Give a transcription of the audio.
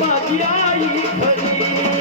माझी आई खरी.